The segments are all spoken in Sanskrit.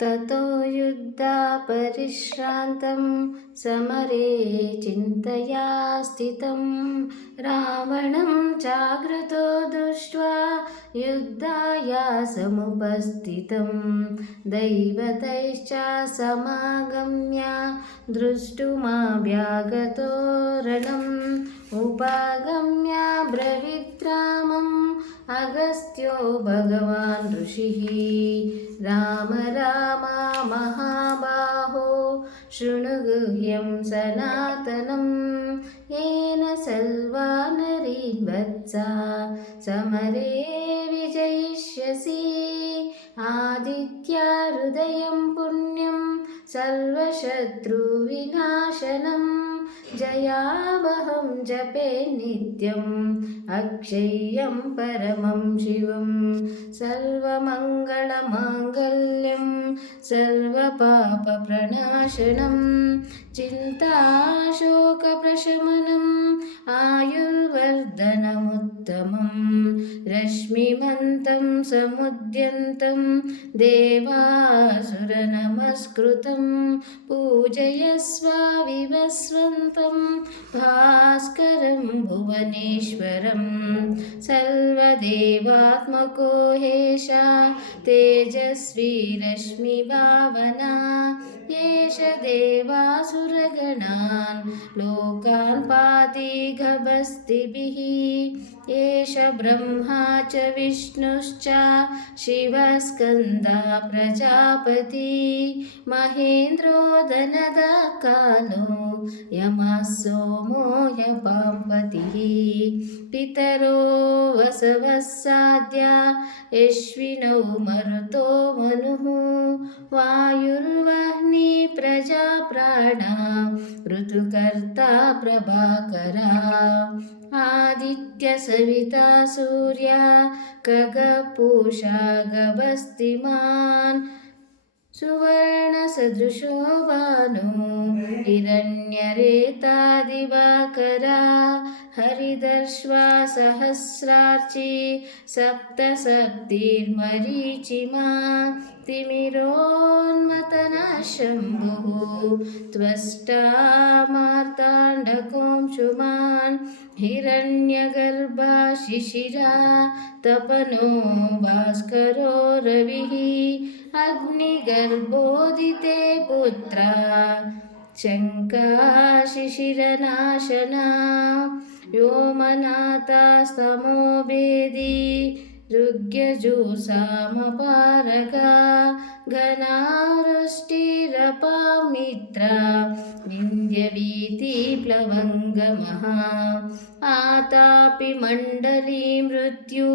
ततो युद्धा परिश्रान्तं समरे चिन्तया स्थितं रावणं चाग्रतो दृष्ट्वा युद्धाया समुपस्थितं। दैवतैश्च समागम्य दृष्टुमाभ्यागतो रणम्। उपागम्य ब्रवीद्रामम् अगस्त्यो भगवान् ऋषिः। राम राम महाबाहो शृणु गुह्यं सनातनं येन सर्वा नरीवत्सा समरे विजयिष्यसि आदित्याहृदयं पुण्यं सर्वशत्रुविनाशनम् जयावहं जपे नित्यम् अक्षय्यं परमं शिवं सर्वमङ्गलमाङ्गल्यं सर्वपापप्रणाशनं चिन्ताशोकप्रशमनम् आयुर्वर्धनमुत्तमं रश्मिमन्तं समुद्यन्तं देवासुरनमस्कृतं पूजयस्व विवस्वन्तं भास्करं भुवनेश्वरं सर्वदेवात्मको हेशा तेजस्वी रश्मिभावना एष देवासुरगणान् लोकान् पाति गभस्तिभिः एष ब्रह्मा च विष्णुश्च शिवस्कन्दा प्रजापति महेन्द्रो दनदा कालो यमः सोमो यपाम्पतिः पितरो वसवः साद्या यश्विनौ मरुतो मनुः वायुर्वह्नि प्रजा प्राणा ऋतुकर्ता प्रभाकरा आदित्यसविता सूर्या खगपूषा गभस्तिमान् सुवर्णसदृशो भानु हिरण्यरेतादिवाकरा हरिदर्श्वा सहस्रार्चि सप्तसप्तिर्मरीचिमा तिमिरोन्मतना शम्भुः त्वष्टा मार्ताण्डकोंशुमान् हिरण्यगर्भा शिशिरा तपनो भास्करो रविः अग्निगर्भोदिते पुत्रा शङ्काशिशिरनाशना व्योमनाथास्तमो भेदी ऋग्यजूसामपारगा घनावृष्टिरपामित्रा विन्द्यवीतिप्लवङ्गमः आतापि मण्डली मृत्यु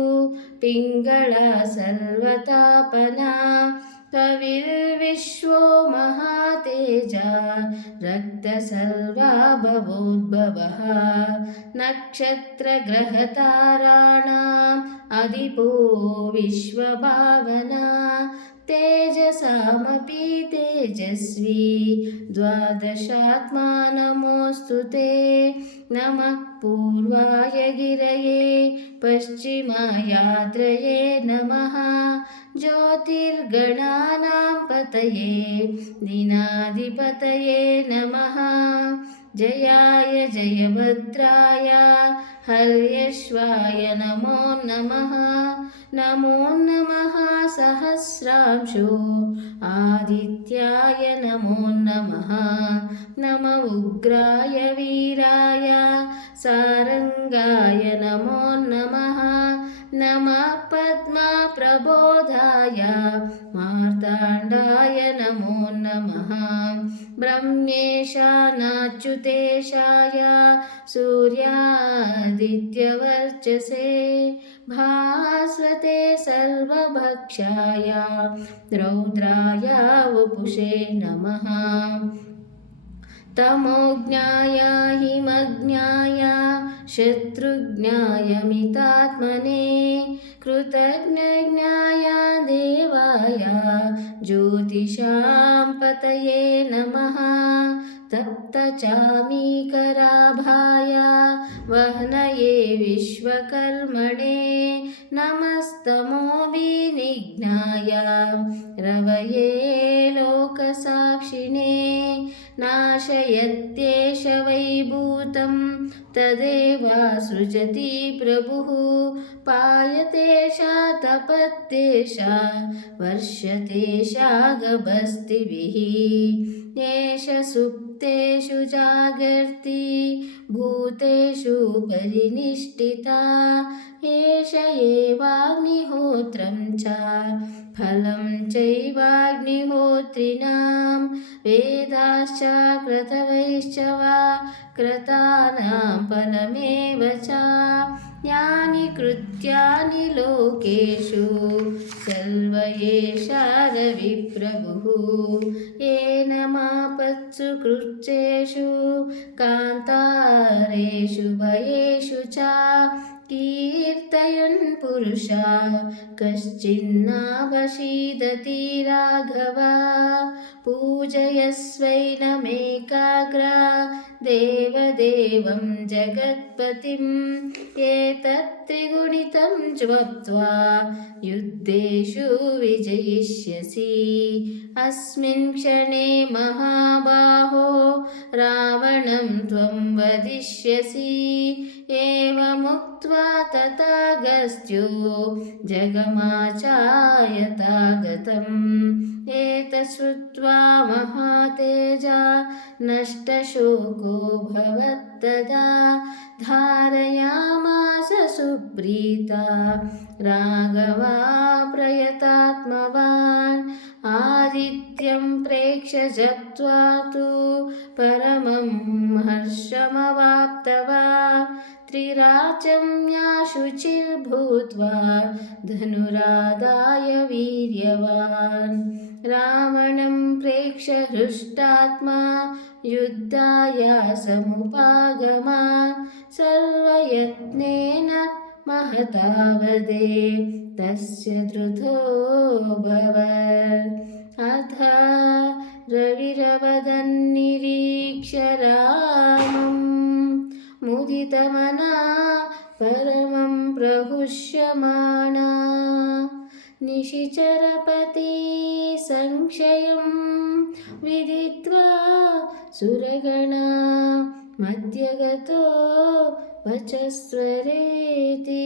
पिङ्गळा सर्वतापना कविर्विश्वो महातेजा रक्तसर्वा भवोद्भवः नक्षत्रग्रहताराणाम् अधिपो विश्वभावना तेजसामपि तेजस्वी द्वादशात्मा नमोऽस्तु ते नमः पूर्वाय गिरये पश्चिमायाद्रये नमः ज्योतिर्गणानां पतये दिनाधिपतये नमः। जयाय जयभद्राय हर्यश्वाय नमो नमः। नमो नमः सहस्रांशो आदित्याय नमो नमः। नम उग्राय वीराय सारङ्गाय नमो नमः नमः पद्मप्रबोधाय मार्ताण्डाय नमो नमः ब्रह्मेशानाच्युतेशाय सूर्यादित्यवर्चसे भास्वते सर्वभक्षाय रौद्राय वपुषे नमः तमोज्ञाय हिमज्ञाय शत्रुज्ञाय मितात्मने कृतज्ञज्ञाय देवाय ज्योतिषां पतये नमः तप्तचामीकराभाय वह्नये विश्वकर्मणे नमस्तमो विनिघ्नाय रवये लोकसाक्षिणे नाशयत्येष वैभूतं तदेवा सृजति प्रभुः पायतेषा तपत्येषा वर्षतेषा गभस्तिभिः। एष सुप्तेषु जागर्ति भूतेषु परिनिष्ठिता एष एवाग्निहोत्रं च फलं चैवाग्निहोत्रिणां वेदाश्च क्रतवैश्च वा क्रतानां फलमेव च यानि कृत्यानि लोकेषु सर्व एषा रविप्रभुः येन मापत्सु कृच्छेषु कान्तारेषु भयेषु च कीर्तयन् पुरुषा कश्चिन्नावशीदति राघव। पूजयस्वैनमेकाग्रा देवदेवं जगत्पतिम्। एतत् त्रिगुणितं ज्वप्त्वा युद्धेषु विजयिष्यसि। अस्मिन् क्षणे महाबाहो रावणं त्वं वदिष्यसि एवमुक्त्वा तथागस्त्यो जगमाचायतागतम्। एतत् श्रुत्वा महातेजा नष्टशोको भवत्तदा। धारयामास सुप्रीता राघवा प्रयतात्मवान्। आदित्यं प्रेक्ष्य जप्त्वा तु परमं हर्षमवाप्तवान् त्रिराचम्या शुचिर्भूत्वा धनुरादाय वीर्यवान्। रावणं प्रेक्ष्य हृष्टात्मा युद्धाय समुपागमान्। सर्वयत्नेन महतावदे तस्य धृतो अथ रविरवदन्निरीक्ष्य रामम् मुदितमना परमं प्रहुष्यमाणा। निशिचरपति संशयं विदित्वा सुरगणा मध्यगतो वचस्वरेति